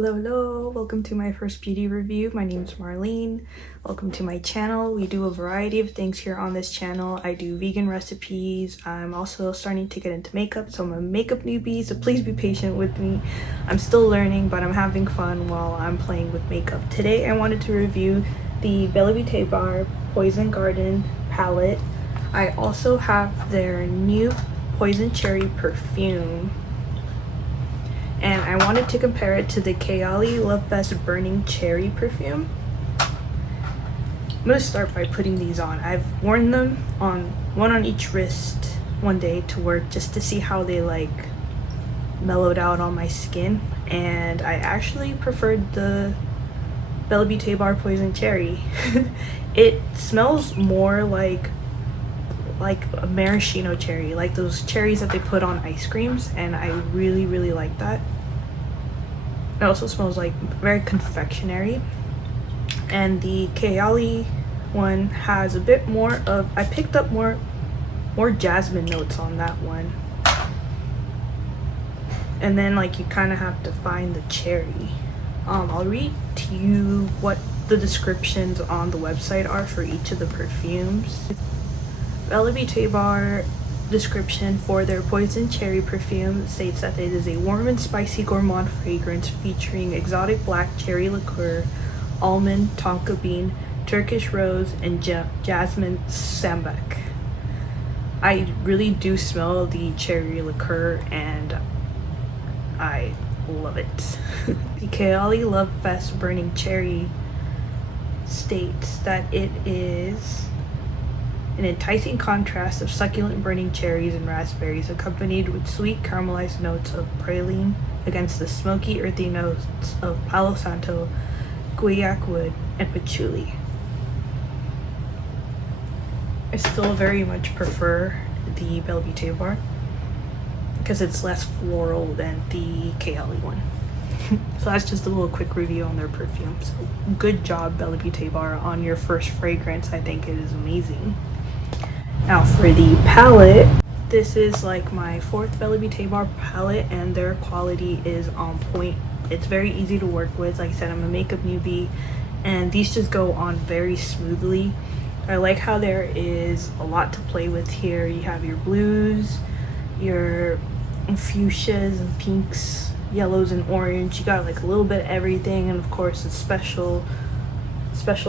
Hello, welcome to my first beauty review. My name is Marlene. Welcome to my channel. We do a variety of things here on this channel. I do vegan recipes. I'm also starting to get into makeup, so I'm a makeup newbie, so please be patient with me. I'm still learning, but I'm having fun while I'm playing with makeup. Today I wanted to review the Bellabeautebar Poison Garden palette. I also have their new Poison Cherry Parfum, and I wanted to compare it to the Kayali Love Fest Burning Cherry Perfume. I'm gonna start by putting these on. I've worn them on one on each wrist one day to work just to see how they like mellowed out on my skin, and I actually preferred the Bellabeautebar Poison Cherry. It smells more like a maraschino cherry, like those cherries that they put on ice creams, and I really like that. It also smells like very confectionery, and the Kayali one has a bit more of, I picked up more jasmine notes on that one, and then like you kind of have to find the cherry. I'll read to you what the descriptions on the website are for each of the perfumes. Bellabeautebar description for their Poison Cherry Perfume states that it is a warm and spicy gourmand fragrance featuring exotic black cherry liqueur, almond, tonka bean, Turkish rose, and jasmine sambac. I really do smell the cherry liqueur and I love it. The Kayali Love Fest Burning Cherry states that it is an enticing contrast of succulent burning cherries and raspberries, accompanied with sweet caramelized notes of praline against the smoky earthy notes of Palo Santo, guaiac wood, and patchouli. I still very much prefer the Bellabeautebar because it's less floral than the Kayali one. So that's just a little quick review on their perfumes. Good job, Bellabeautebar, on your first fragrance. I think it is amazing. Now for the palette, this is like my fourth Bellabeautebar palette, and their quality is on point. It's very easy to work with. Like I said, I'm a makeup newbie, and these just go on very smoothly. I like how there is a lot to play with here. You have your blues, your fuchsias and pinks, yellows and orange. You got like a little bit of everything, and of course the special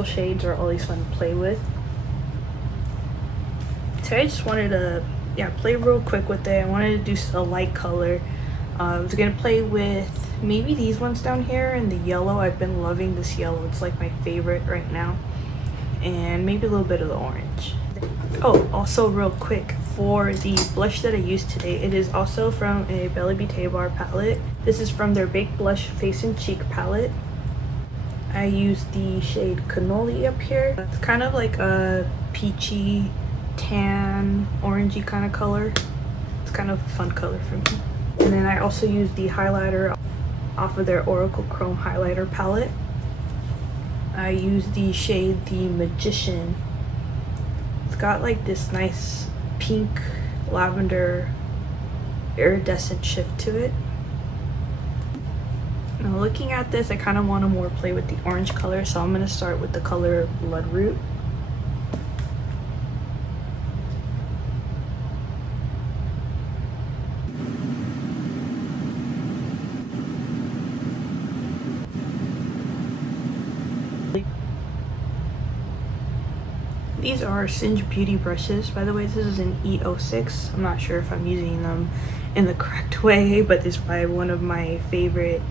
shades are always fun to play with. So I just wanted to play real quick with it. I wanted to do a light color. I was gonna play with maybe these ones down here and the yellow. I've been loving this yellow. It's like my favorite right now, and maybe a little bit of the orange. Oh, also real quick, for the blush that I used today, it is also from a Bellabeautebar palette. This is from their Baked Blush Face and Cheek palette. I used the shade Cannoli up here. It's kind of like a peachy, tan, orangey kind of color. It's kind of a fun color for me. And then I also used the highlighter off of their Oracle Chrome highlighter palette. I used the shade The Magician. It's got like this nice pink lavender iridescent shift to it. Now looking at this, I kind of want to more play with the orange color, so I'm going to start with the color Bloodroot. These are Singe Beauty brushes. By the way, this is an E06. I'm not sure if I'm using them in the correct way, but this is by one of my favorite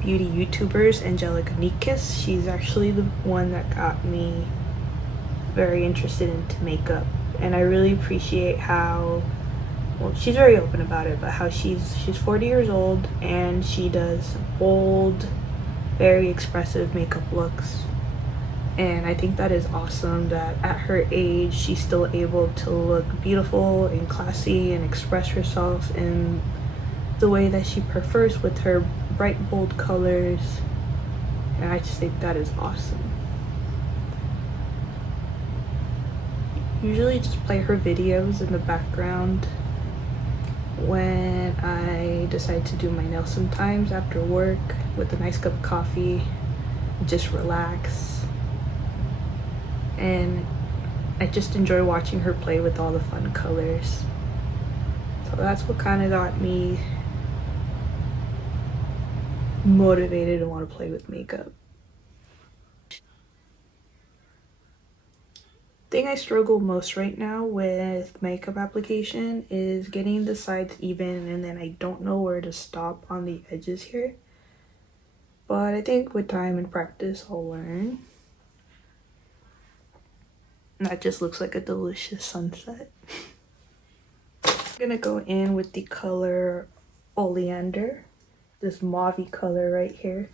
beauty YouTubers, Angelica Nyquist. She's actually the one that got me very interested into makeup, and I really appreciate how, well, she's very open about it, but how she's 40 years old and she does bold, very expressive makeup looks. And I think that is awesome that at her age she's still able to look beautiful and classy and express herself in the way that she prefers with her bright bold colors, and I just think that is awesome. Usually just play her videos in the background when I decide to do my nails sometimes after work with a nice cup of coffee, just relax. And I just enjoy watching her play with all the fun colors. So that's what kind of got me motivated to want to play with makeup. The thing I struggle most right now with makeup application is getting the sides even, and then I don't know where to stop on the edges here. But I think with time and practice I'll learn. And that just looks like a delicious sunset. I'm gonna go in with the color Oleander, this mauvey color right here.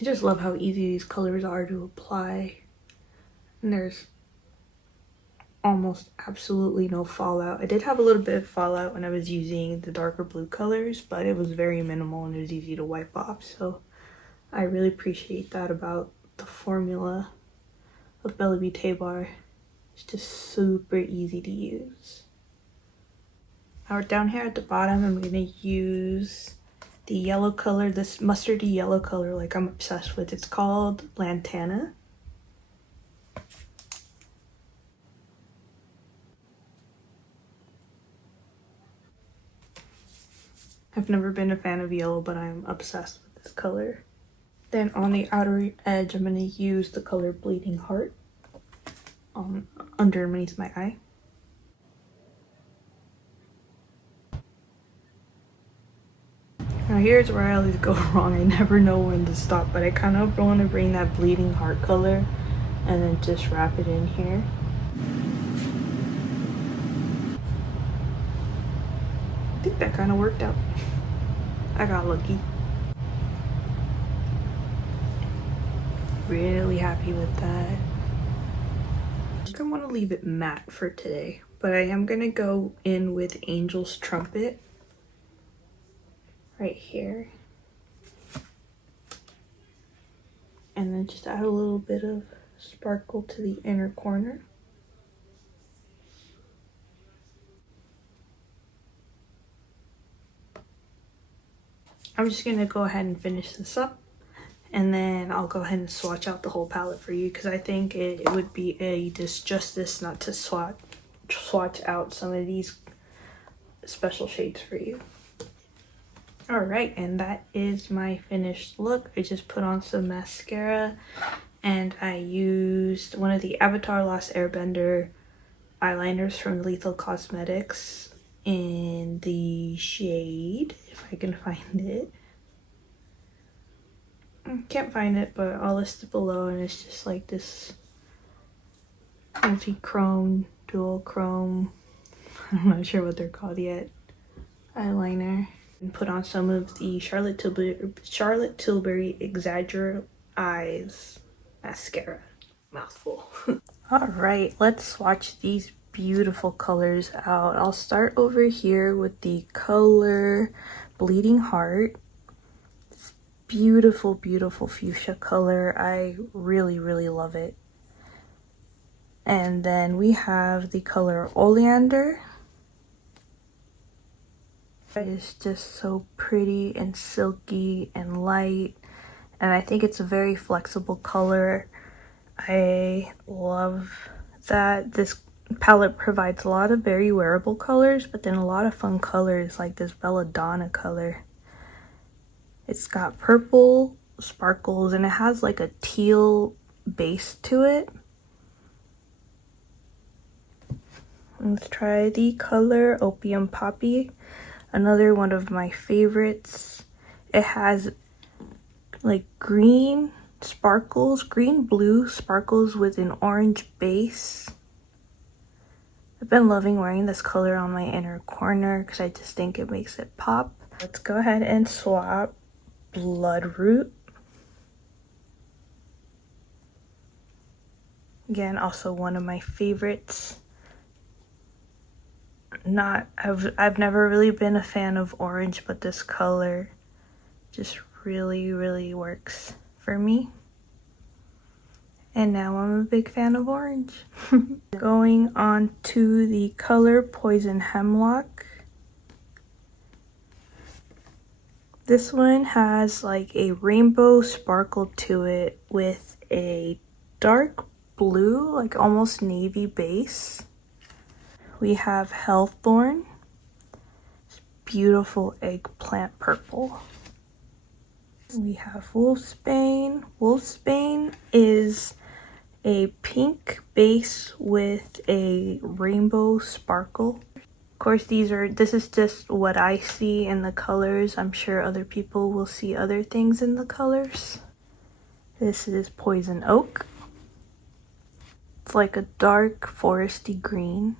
I just love how easy these colors are to apply, and there's almost absolutely no fallout. I did have a little bit of fallout when I was using the darker blue colors, but it was very minimal and it was easy to wipe off, so I really appreciate that about the formula of Bellabeautebar. It's just super easy to use. Now down here at the bottom, I'm gonna use the yellow color, this mustardy yellow color like I'm obsessed with. It's called Lantana. I've never been a fan of yellow, but I'm obsessed with this color. Then on the outer edge, I'm going to use the color Bleeding Heart underneath my eye. Now here's where I always go wrong. I never know when to stop, but I kind of want to bring that Bleeding Heart color and then just wrap it in here. I think that kind of worked out. I got lucky. Really happy with that. I think I want to leave it matte for today, but I am going to go in with Angel's Trumpet right here. And then just add a little bit of sparkle to the inner corner. I'm just going to go ahead and finish this up, and then I'll go ahead and swatch out the whole palette for you, because I think it would be a disjustice not to swatch out some of these special shades for you. Alright, and that is my finished look. I just put on some mascara, and I used one of the Avatar Last Airbender eyeliners from Lethal Cosmetics in the shade, if I can find it. I can't find it, but I'll list it below, and it's just like this multi-chrome, dual chrome, I'm not sure what they're called yet, eyeliner. And put on some of the Charlotte Tilbury Exaggerate Eyes mascara. Mouthful. Alright, let's swatch these beautiful colors out. I'll start over here with the color Bleeding Heart. This beautiful, beautiful fuchsia color. I really, really love it. And then we have the color Oleander. It is just so pretty and silky and light, and I think it's a very flexible color. I love that this palette provides a lot of very wearable colors, but then a lot of fun colors like this Belladonna color. It's got purple sparkles and it has like a teal base to it. Let's try the color Opium Poppy. Another one of my favorites. It has like green sparkles, green blue sparkles with an orange base. I've been loving wearing this color on my inner corner because I just think it makes it pop. Let's go ahead and swap Bloodroot. Again, also one of my favorites. I've never really been a fan of orange, but this color just really works for me. And now I'm a big fan of orange. Going on to the color Poison Hemlock. This one has like a rainbow sparkle to it with a dark blue, like almost navy base. We have Hellthorn, beautiful eggplant purple. We have Wolfsbane. Wolfsbane is a pink base with a rainbow sparkle. Of course, this is just what I see in the colors. I'm sure other people will see other things in the colors. This is Poison Oak. It's like a dark foresty green.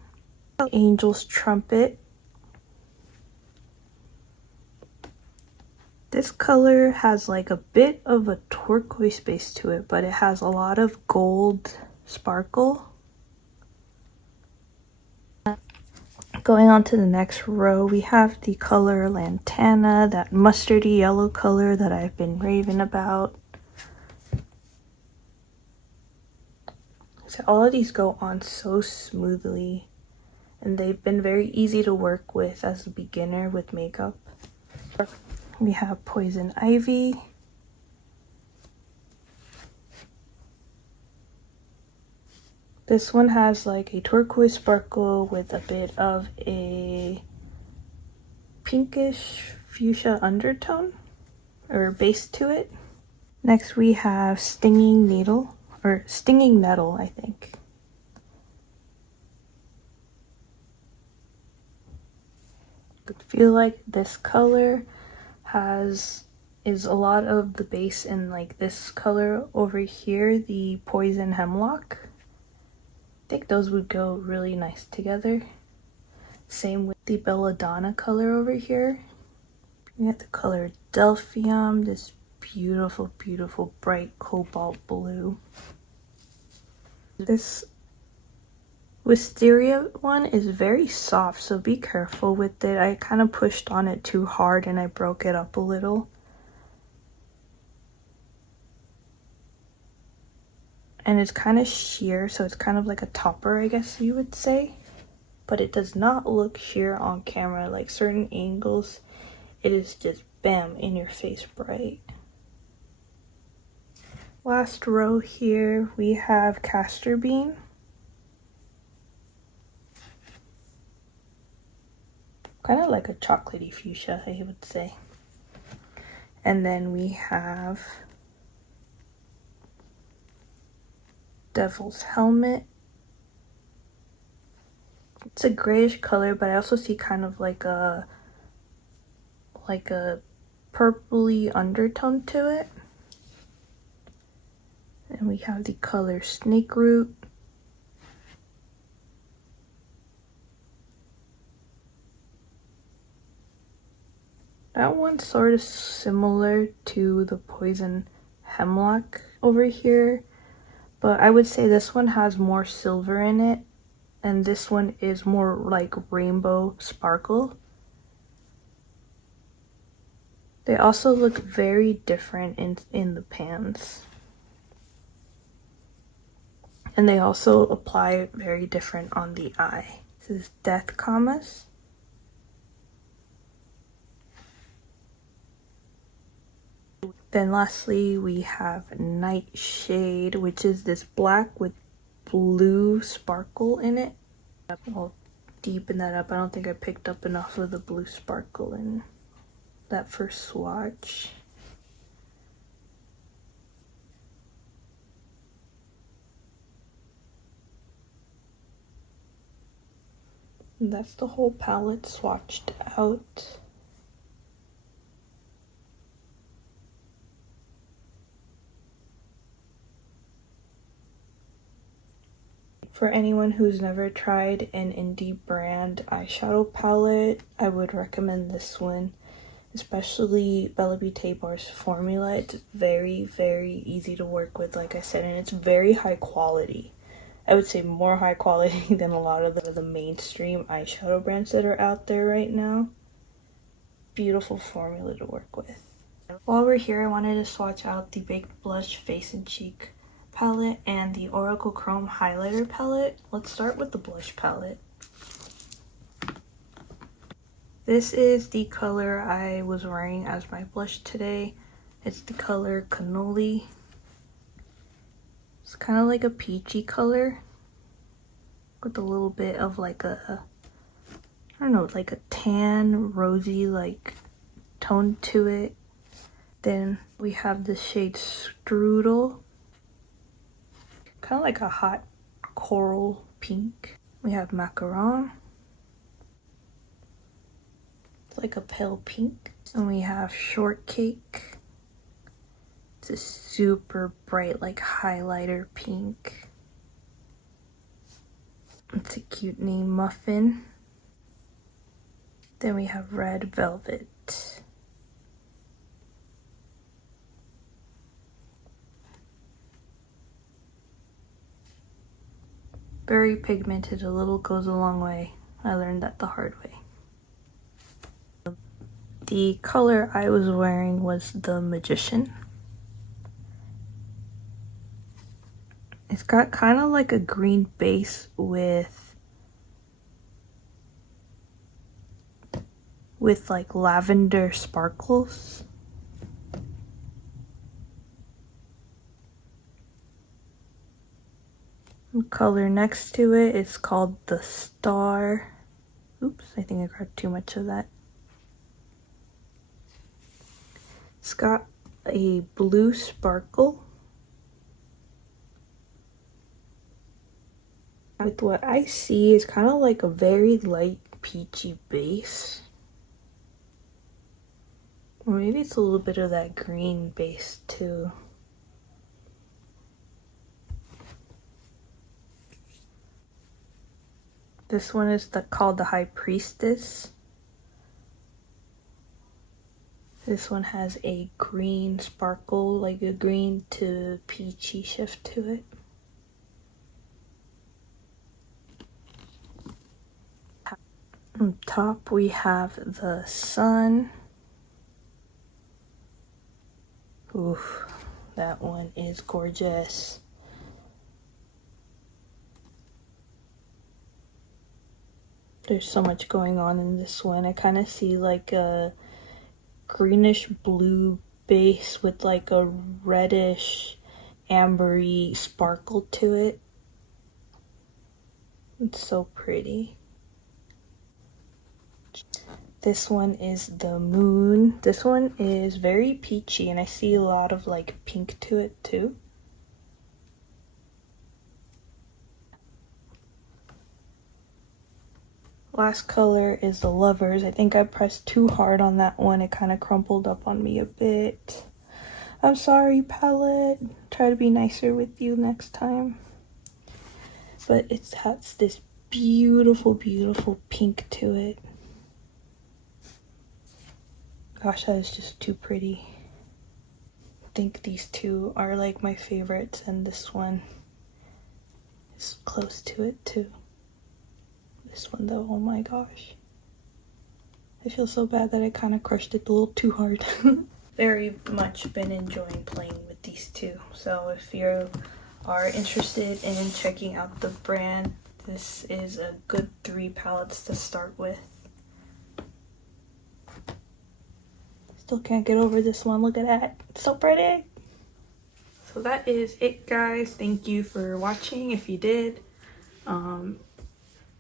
Angel's Trumpet. This color has like a bit of a turquoise base to it, but it has a lot of gold sparkle. Going on to the next row, we have the color Lantana, that mustardy yellow color that I've been raving about. So all of these go on so smoothly, and they've been very easy to work with as a beginner with makeup. We have Poison Ivy. This one has like a turquoise sparkle with a bit of a pinkish fuchsia undertone or base to it. Next we have Stinging Nettle, I think. I feel like this color is a lot of the base in like this color over here, the Poison Hemlock. I think those would go really nice together. Same with the Belladonna color over here. We have the color Delphium, this beautiful bright cobalt blue. This Wisteria one is very soft, so be careful with it. I kind of pushed on it too hard and I broke it up a little. And it's kind of sheer, so it's kind of like a topper, I guess you would say. But it does not look sheer on camera. Like certain angles, it is just bam, in your face bright. Last row here, we have Castor Bean. Kind of like a chocolatey fuchsia, I would say. And then we have Devil's Helmet. It's a grayish color, but I also see kind of like a purpley undertone to it. And we have the color Snake Root. That one's sort of similar to the Poison Hemlock over here, but I would say this one has more silver in it, and this one is more like rainbow sparkle. They also look very different in the pans. And they also apply very different on the eye. This is Death Commas. Then lastly, we have Nightshade, which is this black with blue sparkle in it. I'll deepen that up. I don't think I picked up enough of the blue sparkle in that first swatch. And that's the whole palette swatched out. For anyone who's never tried an indie brand eyeshadow palette, I would recommend this one, especially Bellabeautebar's formula. It's very easy to work with, like I said, and it's very high quality. I would say more high quality than a lot of the mainstream eyeshadow brands that are out there right now. Beautiful formula to work with. While we're here, I wanted to swatch out the Baked Blush Face and Cheek palette and the Oracle Chrome highlighter palette. Let's start with the blush palette. This is the color I was wearing as my blush today. It's the color Cannoli. It's kind of like a peachy color with a little bit of like a, I don't know, like a tan, rosy like tone to it. Then we have the shade Strudel, kind of like a hot coral pink. We have Macaron. It's like a pale pink. And we have Shortcake. It's a super bright like highlighter pink. It's a cute name, Muffin. Then we have Red Velvet. Very pigmented, a little goes a long way. I learned that the hard way. The color I was wearing was the Magician. It's got kind of like a green base with like lavender sparkles. The color next to it is called the Star. Oops, I think I grabbed too much of that. It's got a blue sparkle with what I see is kind of like a very light peachy base. Or maybe it's a little bit of that green base too. This one is called the High Priestess. This one has a green sparkle, like a green to peachy shift to it. On top we have the Sun. Oof, that one is gorgeous. There's so much going on in this one. I kind of see like a greenish blue base with like a reddish ambery sparkle to it. It's so pretty. This one is the Moon. This one is very peachy and I see a lot of like pink to it too. Last color is the Lovers. I think I pressed too hard on that one. It kind of crumpled up on me a bit. I'm sorry, palette. Try to be nicer with you next time. But it has this beautiful, beautiful pink to it. Gosh, that is just too pretty. I think these two are like my favorites and this one is close to it too. This one though, oh my gosh. I feel so bad that I kind of crushed it a little too hard. Very much been enjoying playing with these two. So if you are interested in checking out the brand, this is a good 3 palettes to start with. Still can't get over this one. Look at that. It's so pretty. So that is it, guys. Thank you for watching if you did.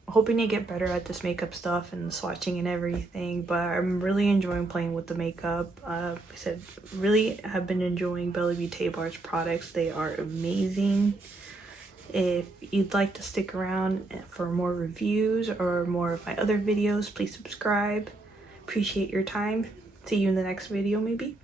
Hoping to get better at this makeup stuff and swatching and everything, but I'm really enjoying playing with the makeup. I said, really have been enjoying Bellabeautebar's products. They are amazing. If you'd like to stick around for more reviews or more of my other videos, please subscribe. Appreciate your time. See you in the next video maybe.